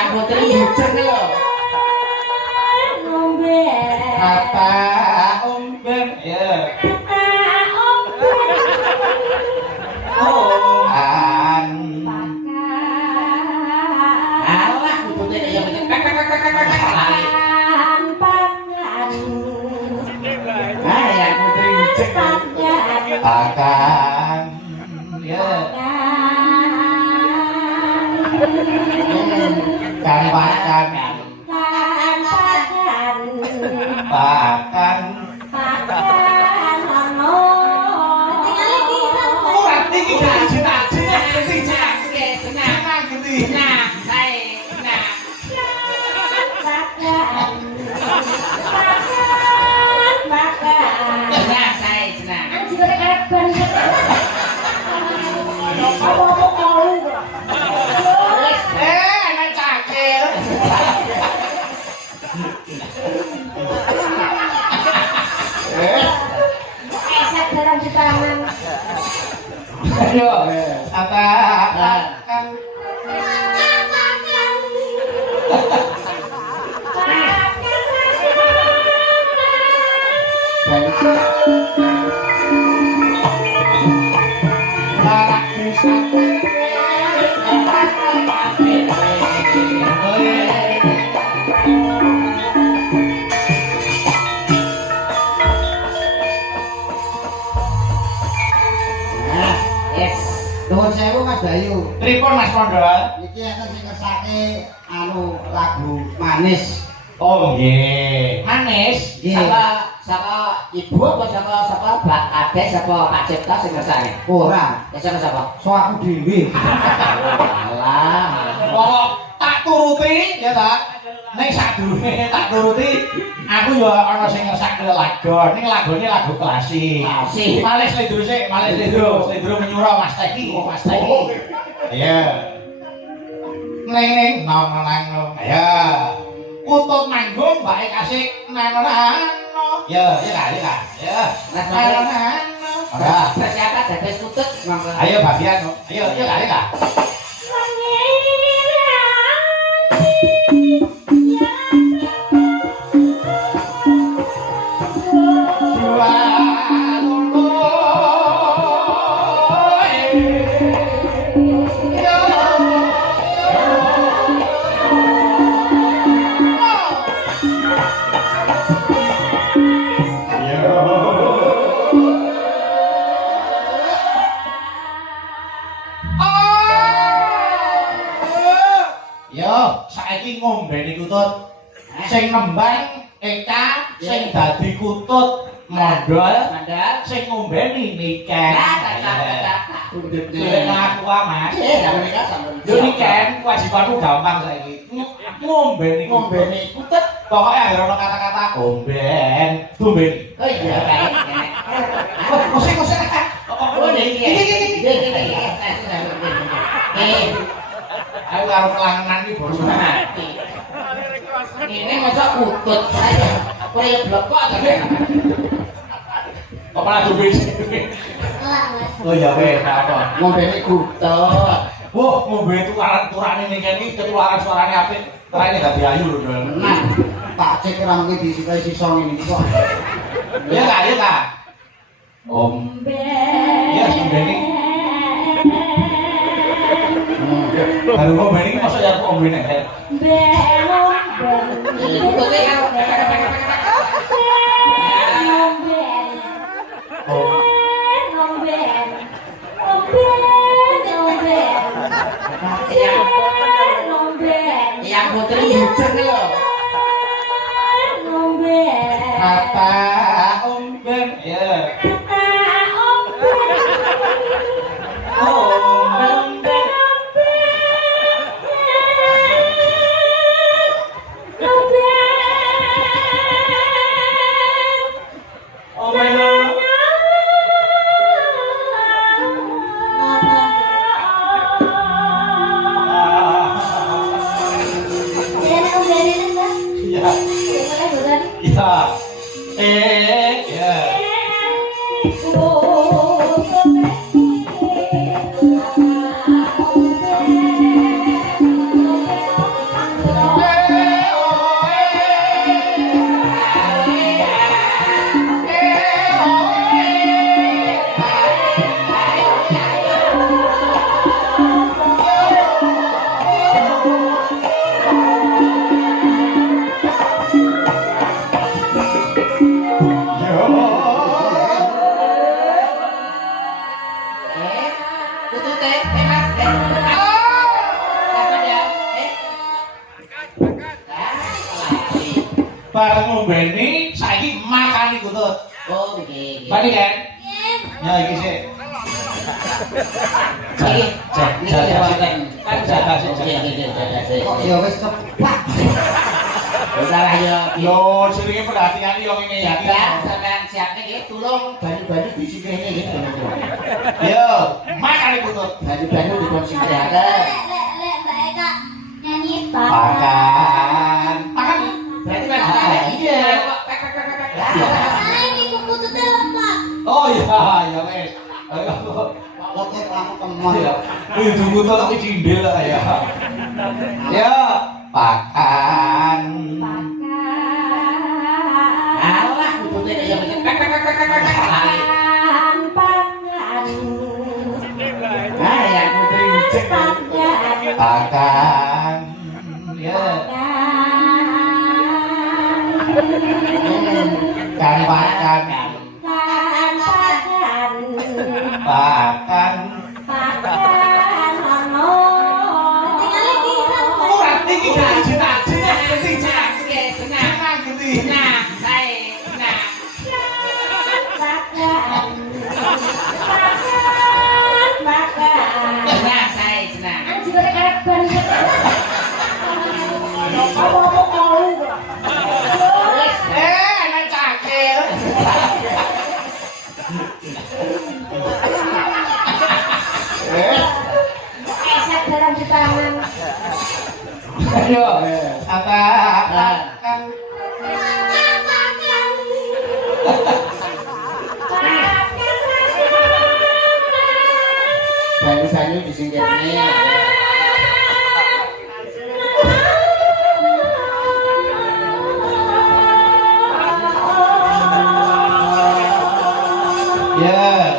yang putri bujeng lho. Ngombe. Apa umben ya. Oman. Alah putri kaya macam lali. Yang putri bujeng. Akan ya. Kan pakan ayo apa kan Nuwun sewu Mas Bayu. Pripun Mas Mondol? Iki enten sing ngersake lagu manis. Oh nggih. Manis? Nggih. Saka ibu apa saka Mbak Ade saka Pak Cipta sing ngersake? Ora, Ya sapa? so aku dhewe. Alah. Kok tak turuti ya ta? Ning sadurunge tak turuti aku ya ana sing ngersake lagu. Ning lagune lagu klasik. Klasik. Malih slendro sik, malih slendro menyura Mas Teki, Mas Teki. Iya. Ning nang. Ya. Kutut manggung mbake kasih nang. Ya, ya. Ya. Nang. Ora. Persiapan dados kutut monggo. Ayo bagian. Ayo, ya. Saiki ngombeni kutut sing nembang Eka sing dadi kutut Mondol sing ngombeni Niken. Lek aku Mas. Yo Niken kewajibanku gampang saiki. Ngombeni kutut pokoke anggere ana kata-kata omben, tumben. Oh iya baik. Kosek. Oh iki. Aku karo kelangenan iki bosan mati. Ini masa kutut saya. Kowe blok kok tapi. Apa lah tumben sih? Oh ya weh, apa? Ngombeni kutut. Wah, ngombe turane Niken iki ketularan suarane apik. Terane dadi ayu lho, Dol. Nah, tak cek ra mungkin disukai sisa ngene iki kok. Iya Kak. Om. Iya, ngombeni. Baru ngombeni iki mosok ya aku ombene nek. Kututnya karo yang putri bujeng lho. Apa omben ya. bareng ngombeni saiki makani kutut. Oh, nggih. Bani kan? Ya iki sik. Kok ya wis cepat. Ora ya. Yo jenenge perhatian yo ngene ya. Sampeyan siap niki tulung bali-bali biji kene iki. Yo, makani kutut. Bali-bali dipun singgahaken. Lek Mbak Eka nyanyi Pakan. Pakan. Berarti kan iya. Saya ini kuku tutnya lemah. Oh iya, ya wes. Oke, aku teman. Ya. Wih, tunggu tuh tapi cindil lah ya. Ya, pakan. Alah, kututnya kaya macam Ah, ya putri cek. Pakan. Ya. Kan pakan. Pakan. Ora iki kan jenang genti jenang genti. Nah, saya, nah. Nah, saya, senang. Enak cakil. Ayo, apa? Pakan. Banyu-banyu disingkirnya. Ya.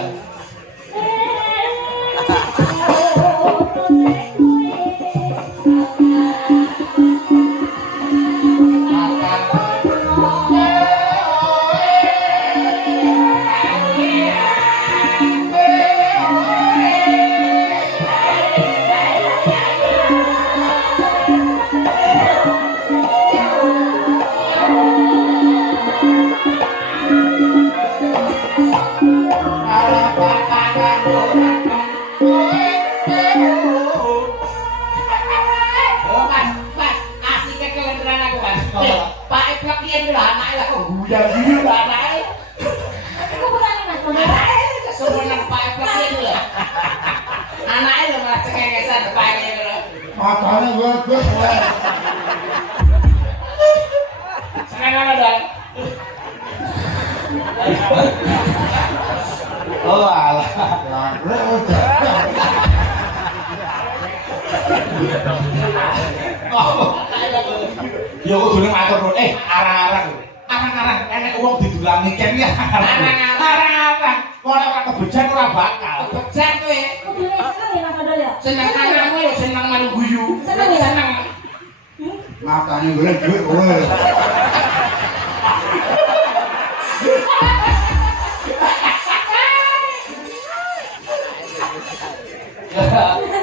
Oh, mas, asiknya kelenteran aku, mas. Pak Eplak dia dulu anaknya lah, kok guyar gini lah anaknya. Anaknya kesemuanya Pak Eplak dia dulu. Anaknya udah malah cengengesan depannya dulu. Makanya gue Senang apa dong? Oh alah. Ya kudune matur nuwun. Arang-arang. Arang-arang enek wong didulangi ken ya. Arang-arang. Kok ora kebejan ora bakal. Bejat kowe. Seneng anakmu ya seneng malu guyu. Seneng. makanya gue duit gue.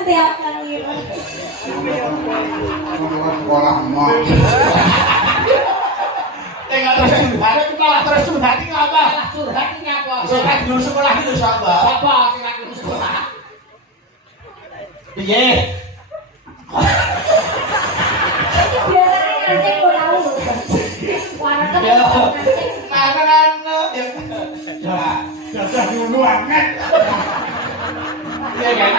Tiap kali. Sekolah mau. Tinggal terus curhat, malah terus curhat iki apa? Curhat iki apa? Curhat dulu sekolah iki lho, Sahabat. Apa sing aku sekolah? Piye? Biasanya ngancing kok tahu. Warna kan Ya. ngancing. Mangan ya. Jajah dulu anget. Iya kan?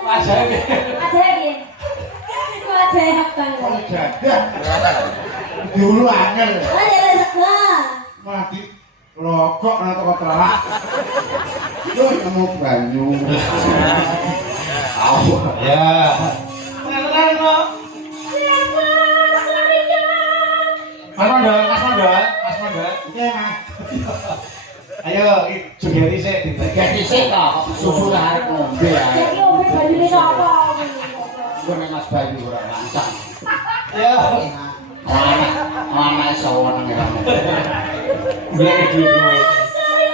Wajahnya. Ada ya. Itu ada apa? Jajah. Dulu anget. Ada rezeki. Mati rokok atau kotoran. Lu nemu banyu. Tahu. Ya. Mangan kok. Mas Mondo. Oke, Mas. Ayo, jogeri sik dibagi. Jadi sih kok susu lah arep ngombe ae. Jadi obat bayi ini apa? Gue nek Mas Bayu ora lancang. Ya. Anak sawon nang kamu. Golek duit kowe. Saya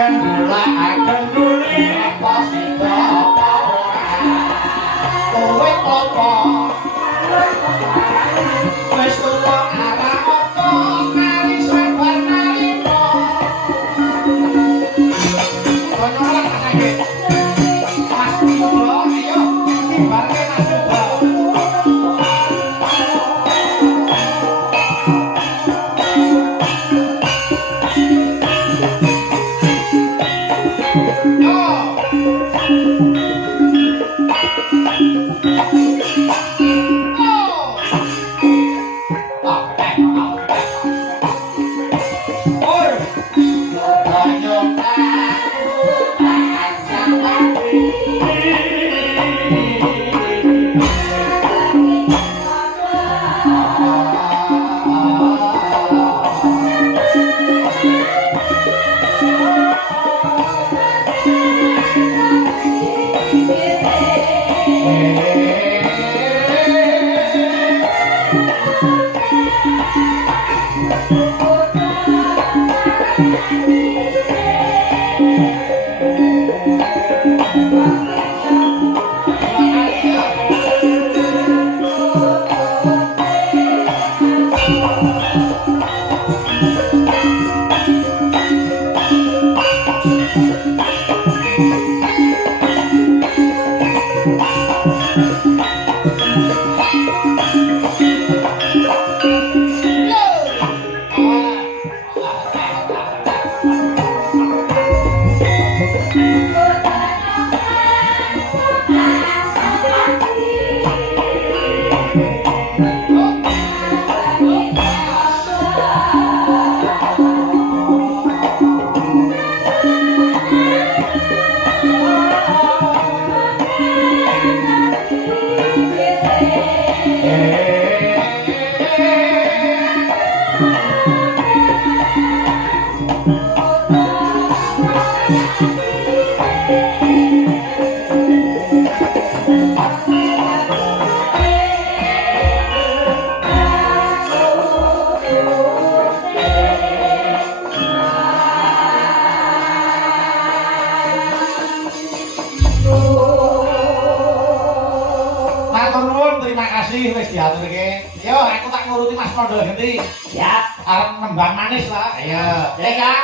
Kendula kenduli pasti apa kowe apa wis tuwa arah apa kali sabar nalika kono ora sakit Mas Bro ayo timbarke Mas Bro terima kasih wis diaturke. Yo aku tak nguruti Mas Kondo Genti. Siap. Arep nembang manis lah. Ayo. Ya,